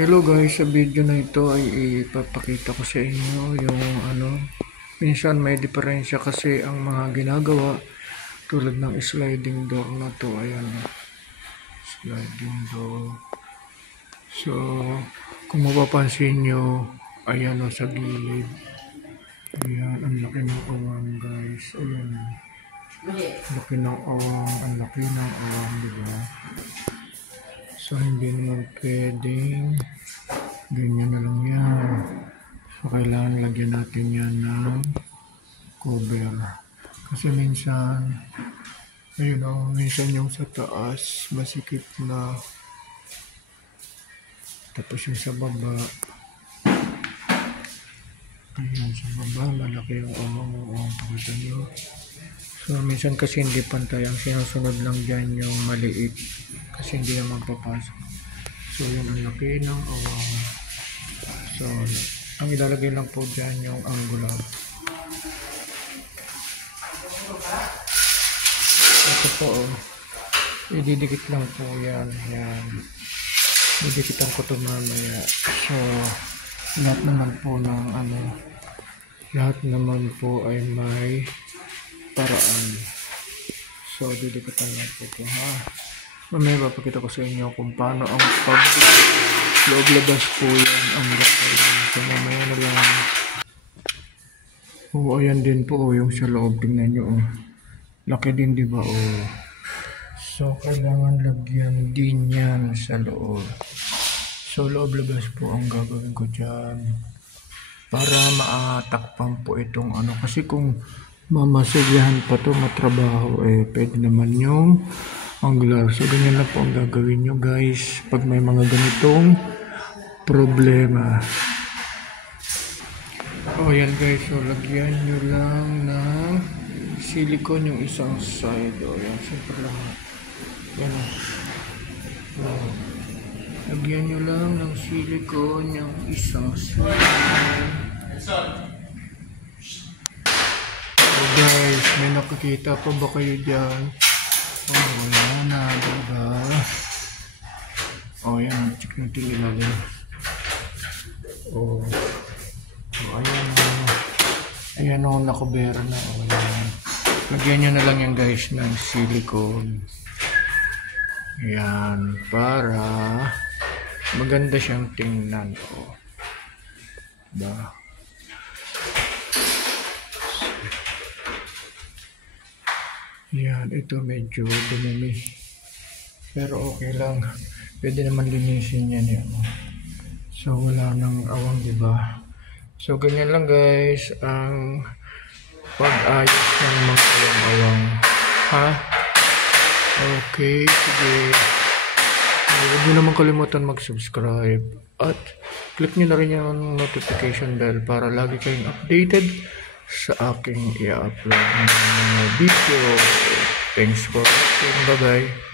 Hello guys, sa video na ito ay ipapakita ko sa inyo yung minsan may diferensya kasi ang mga ginagawa tulad ng sliding door na to. Ayan, sliding door. So kung mapapansin nyo, ayan sa gilid, ayan, ang laki ng awang guys. Ayan, laki ng awang, ang laki ng awang, diba? So hindi naman pwedeng ganyan na lang yan. So kailangan lagyan natin yan ng cover. Kasi minsan, ayun minsan yung sa taas masikip na, tapos yung sa baba, ayan sa baba malaki yung awang, pakita nyo. So minsan kasi hindi pantay, ang sinusunod lang dyan yung maliit kasi hindi naman papasok. So yun ang laki ng awang. So ang ilalagay lang po dyan yung angular. Ito po ididikit lang po yan. Yan, didikitan ko ito mamaya. So lahat naman po ng lahat naman po ay may paraan. So didikitan lang po ito, ha. Mamaya papakita ko sa inyo kung paano ang loob labas po yan ang gagawin. So mamaya na lang. Ayan din po yung sa loob, tingnan nyo laki din, diba? So kailangan lagyan din yan sa loob. So loob labas po ang gagawin ko dyan para maatakpan po itong kasi kung mamasigyahan pa to matrabaho, pwede naman yung angular. So ganyan lang po ang gagawin nyo guys pag may mga ganitong problema. Yan guys, so lagyan nyo lang ng silicone yung isang side. Yan, super lahat. Yan lagyan nyo lang ng silicone yung isang side. Guys, may nakikita pa ba kayo dyan? Wala na, diba? Yan, check natin ilalim. Ayan nakabera na. Yan. Lagyan nyo na lang yan guys ng silicone. Ayan, para maganda siyang tingnan. Diba? Yan, ito medyo dumumi. Pero okay lang. Pwede naman linisin yan. So wala nang awang, diba? So ganyan lang guys ang pag-ayos ng mga awang-awang. Okay, sige. Huwag nyo naman kalimutan mag-subscribe. At click nyo na rin yung notification bell para lagi kayong updated sa aking i-upload ng mga video. Thanks for watching. Bye-bye.